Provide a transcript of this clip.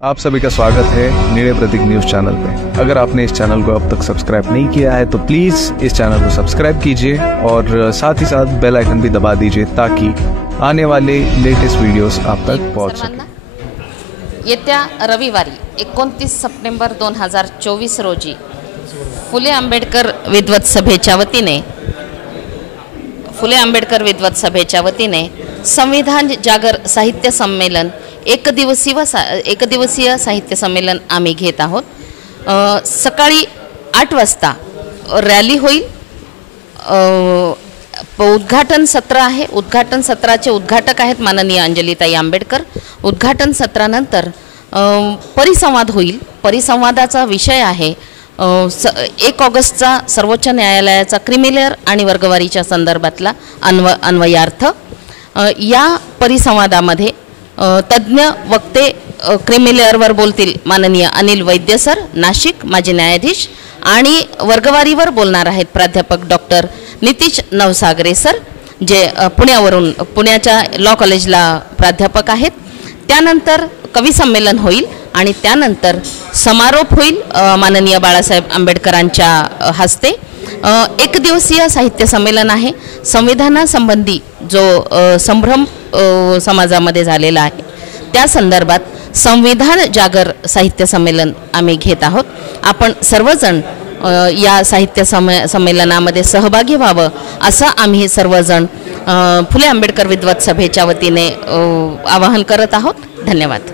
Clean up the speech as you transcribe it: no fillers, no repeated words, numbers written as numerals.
आप सभी का स्वागत है निर्णय प्रतीक न्यूज चैनल पे। अगर आपने इस चैनल को अब तक सब्सक्राइब नहीं किया है तो प्लीज इस चैनल को सब्सक्राइब कीजिए और साथ ही साथ बेल आइकन भी दबा दीजिए ताकि आने वाले लेटेस्ट वीडियोस आप तक पहुंच सके। येत्या रविवारी 29 सप्टेंबर 2024 रोजी फुले आंबेडकर विद्वत सभेच्या वतीने संविधान जागर साहित्य संमेलन एक दिवसीय साहित्य संमेलन आम्ही घेत आहोत। सकाळी 8 वाजता रॅली होईल। उद्घाटन सत्र आहे। उद्घाटन सत्राचे उद्घाटक आहेत माननीय अंजलीताई आंबेडकर। उद्घाटन सत्रानंतर परिसंवाद होईल। परिसंवादाचा विषय आहे 1 ऑगस्टचा सर्वोच्च न्यायालयाचा क्रिमिलेअर आणि वर्गवारीच्या संदर्भातला अन्वयार्थ। या परिसंवादामध्ये तज्ञ वक्ते क्रिमिलेअरवर बोलतील माननीय अनिल वैद्य सर नाशिक माजी न्यायाधीश, आणि वर्गवारीवर बोलणार आहेत प्राध्यापक डॉक्टर नितीश नवसागरे सर जे पुण्याच्या लॉ कॉलेजला प्राध्यापक आहेत। त्यानंतर कवी संमेलन होईल आणि त्यानंतर समारोप होईल माननीय बाळासाहेब आंबेडकरांच्या हस्ते। 1 दिवसीय साहित्य संमेलन आहे। संविधानासंबंधी जो संभ्रम समाजामध्ये झालेला आहे त्या संदर्भात संविधान जागर साहित्य संमेलन आम्ही घेत आहोत। आपण सर्वजण या साहित्य संमेलनामध्ये सहभागी व्हावं असं आम्ही सर्वजण फुले आंबेडकर विद्वत सभेच्या वतीने आवाहन करत आहोत। धन्यवाद।